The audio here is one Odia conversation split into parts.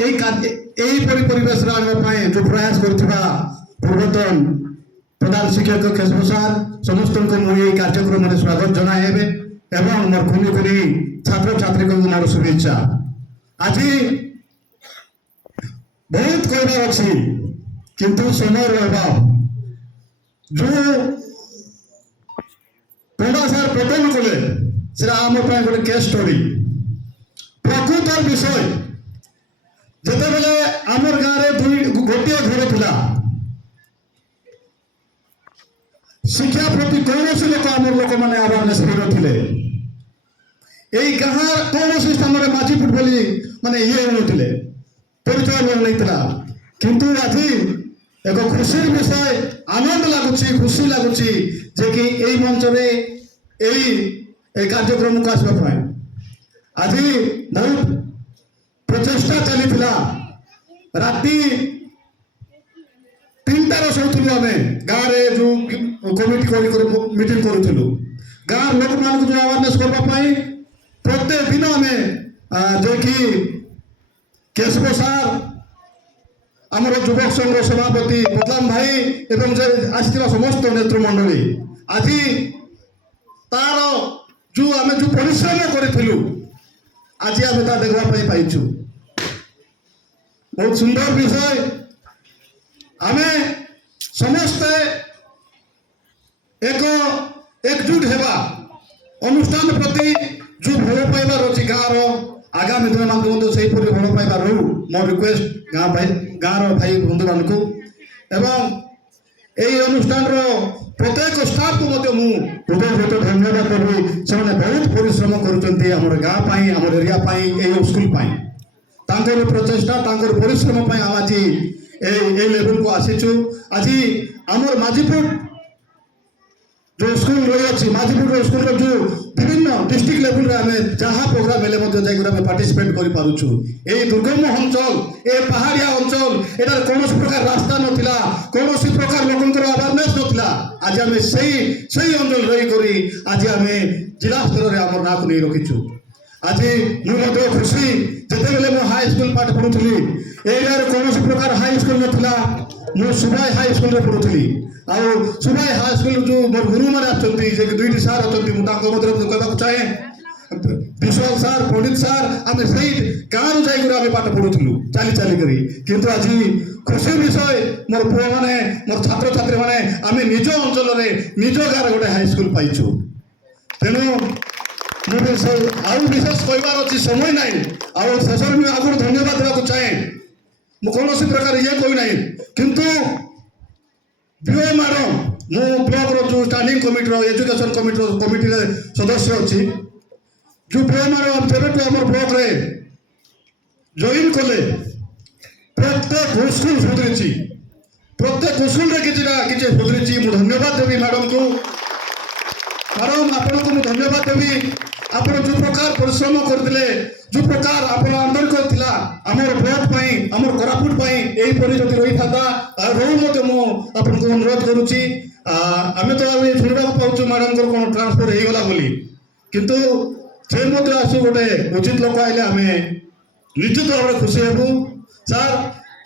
এইপରି ପରିବେଶରେ ଆଣିବା ପାଇଁ ଯେଉଁ ପ୍ରୟାସ କରିଥିବା ପୂର୍ବତନ ପ୍ରଧାନ ଶିକ୍ଷକ କେଶବ ସାର୍ ସମସ୍ତଙ୍କୁ ମୁଁ ଏହି କାର୍ଯ୍ୟକ୍ରମରେ ସ୍ୱାଗତ ଜଣାଇବେ ଏବଂ ମୋର କୁନି କୁନି ଛାତ୍ରଛାତ୍ରୀଙ୍କୁ ମୋର ଶୁଭେଚ୍ଛା। ଆଜି ବହୁତ କହିବାର ଅଛି କିନ୍ତୁ ସମୟର ଅଭାବ। ଯେଉଁ ପଣ୍ଡା ସାର୍ ପ୍ରଦାନ କଲେ ସେଟା ଆମ ପାଇଁ ଗୋଟେ କେସ୍ ଷ୍ଟଡି ପ୍ରକୃତ ବିଷୟ। ଯେତେବେଳେ ଆମର ଗାଁରେ ଗୋଟିଏ ଘର ଥିଲା, ଶିକ୍ଷା ପ୍ରତି କୌଣସି ଲୋକ ଆମର ଲୋକମାନେ ଆୱାରନେସ୍ ହେଇନଥିଲେ। এই ଗାଁ କୌଣସି ସ୍ଥାନରେ ମାଝିପୁଟ ବୋଲି ମାନେ ଇଏ ହେଉନଥିଲେ, ପରିଚୟ ମିଳୁନଥିଲା। କିନ୍ତୁ ଆଜି ଏକ ଖୁସିର ବିଷୟ, ଆନନ୍ଦ ଲାଗୁଛି, ଖୁସି ଲାଗୁଛି ଯେ କି এই ମଞ୍ଚରେ এই କାର୍ଯ୍ୟକ୍ରମକୁ ଆସିବା ପାଇଁ ଆଜି ବହୁତ ପ୍ରଚେଷ୍ଟା ଚାଲିଥିଲା। ରାତି 3টাରେ ଶୋଉଥିଲୁ ଆମେ, ଗାଁରେ ଯେଉଁ କମିଟି କରି ମିଟିଂ କରୁଥିଲୁ, ଗାଁ ଲୋକମାନଙ୍କୁ ଯେଉଁ ଆୱାରନେସ୍ କରିବା ପାଇଁ ପ୍ରତ୍ୟେକ ଦିନ ଆମେ ଯେକି କେଶବ ସାର୍, ଆମର ଯୁବକ ସଂଘର ସଭାପତି ବଦଲାମ ଭାଇ ଏବଂ ଯେ ଆସିଥିବା ସମସ୍ତ ନେତୃମଣ୍ଡଳୀ, ଆଜି ତାର ଯେଉଁ ଆମେ ଯେଉଁ ପରିଶ୍ରମ କରିଥିଲୁ ଆଜି ଆମେ ତା ଦେଖିବା ପାଇଁ ପାଇଛୁ। ବହୁତ ସୁନ୍ଦର ବିଷୟ। ଆମେ ସମସ୍ତେ एकजुट ହେବା, ଅନୁଷ୍ଠାନ ପ୍ରତି ଯେଉଁ ଭଲ ପାଇବାର ଅଛି ଗାଁର ଆଗାମୀ ଦିନମାନଙ୍କୁ ମଧ୍ୟ ସେହିପରି ଭଲ ପାଇବା ରହୁ। ମୋ ରିକ୍ୱେଷ୍ଟ ଗାଁର ଭାଇ ବନ୍ଧୁମାନଙ୍କୁ ଏବଂ এই অনুষ্ঠাନର ପ୍ରତ୍ୟେକ ଷ୍ଟାଫକୁ ମଧ୍ୟ ମୁଁ ହୃଦୟଗତ ଧନ୍ୟବାଦ ଦେବି। ସେମାନେ ବହୁତ ପରିଶ୍ରମ କରୁଛନ୍ତି ଆମର ଗାଁ ପାଇଁ, ଆମର ଏରିଆ ପାଇଁ, এই ସ୍କୁଲ ପାଇଁ। ତାଙ୍କର ପ୍ରଚେଷ୍ଟା, ତାଙ୍କର ପରିଶ୍ରମ ପାଇଁ ଆମେ ଆଜି এই ଲେଭେଲକୁ ଆସିଛୁ। ଆଜି ଆମର ମାଝିପୁର जो स्कूल रही अच्छी माझीपुर स्कूल जो विभिन्न डिस्ट्रिक्ट लेवल रे आमे जहाँ प्रोग्राम हेले मध्य जाई आमे पार्टिसिपेट करि पारुछु। ए दुर्गम अंचल, ए पहाड़िया अंचल, एटार कोनोसी प्रकार रास्ता नथिला, कोनोसी प्रकार लोकंकर अवेयरनेस नथिला। आज आमे सही अंचल रही करी आज आमे जिला स्तर रे हमर नाक नै रखिछु। आज मु मध्य खुशी जते बेले मु हाई स्कूल पाठ पढुथली, एरिया रे कोनोसी प्रकार हाई स्कूल नथिला। मु सुबाई हाई स्कूल रे पढुथली। ଆଉ ସୁବାଇ ହାଇ ସ୍କୁଲ ଯେଉଁ ମୋର ଗୁରୁମାନେ ଆସୁଛନ୍ତି, ଯେ କି 2ଟି ସାର୍ ଅଛନ୍ତି, ମୁଁ ତାଙ୍କ ମଧ୍ୟରେ କହିବାକୁ ଚାହେଁ, ବିଶ୍ୱାଳ ସାର୍, ପଣ୍ଡିତ ସାର୍, ଆମେ ସେଇ ଗାଁରୁ ଯାଇକରି ଆମେ ପାଠ ପଢ଼ୁଥିଲୁ ଚାଲି ଚାଲିକରି। କିନ୍ତୁ ଆଜି ଖୁସି ବିଷୟ, ମୋର ପୁଅମାନେ, ମୋର ଛାତ୍ରଛାତ୍ରୀମାନେ, ଆମେ ନିଜ ଅଞ୍ଚଳରେ ନିଜ ଗାଁରେ ଗୋଟେ ହାଇସ୍କୁଲ ପାଇଛୁ। ତେଣୁ ମୁଁ ଆଉ ବିଶେଷ କହିବାର ଅଛି, ସମୟ ନାହିଁ। ଆଉ ଶେଷରେ ମୁଁ ଆଗରୁ ଧନ୍ୟବାଦ ଦେବାକୁ ଚାହେଁ। ମୁଁ କୌଣସି ପ୍ରକାର ଇଏ କହି ନାହିଁ, କିନ୍ତୁ बीओ मैडम मु ब्लॉक रो जो स्टैंडिंग कमिटी रो एजुकेशन कमिटी रे सदस्य अछि। जो बीओ मैडम जेबे तो हमर ब्लॉक रे जॉइन कले, प्रत्येक स्कूल सुधरिछि, प्रत्येक स्कूल रे किछि सुधरिछि। मु धन्यवाद देबी मैडम को। मैडम आपन को मु धन्यवाद देबी। आपण जो प्रकार परिश्रम करथिले, जो प्रकार आपण आंदोलन करथिला हमर ब्लॉक पई, हमर कोरापुट पई, एई परि जति रही थाता रहू मते मु आपण को अनुरोध करूची। आमे तो आमे सुनबा पाउछु मैडम को कोन ट्रांसफर हेई गला बोली, किंतु जे मते आसु गोटे उचित लोक आइले आमे निश्चित भाव खुशी हेबु। सर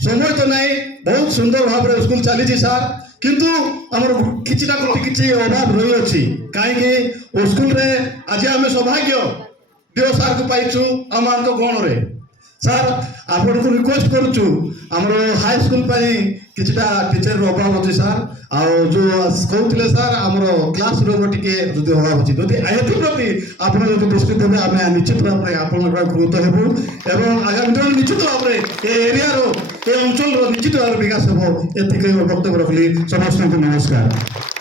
समय तो नहीं, बहुत सुंदर भाव रे स्कूल चली छी सर, किंतु हमर किछिटा किछि अभाव रही अछि। काहे कि ओ स्कूल रे आज आमे सौभाग्य देव सार को पाइछु आमान तो गण रे। सर आपण को रिक्वेस्ट करूछु, हमर हाई स्कूल पई किछिटा टीचर रो अभाव अछि सर। आ जो कहउतिले सर हमर क्लास रो टिके जदि अभाव अछि, जदि आयति प्रति आपण जदि दृष्टि देबे आमे निश्चित भाव रे आपण गुरुत्व हेबु एवं आगामी दिन निश्चित भाव रे ए एरिया रो ए अंचल रो निश्चित भाव विकास हेबो। एतिके वक्तव्य रखली। समस्त को नमस्कार।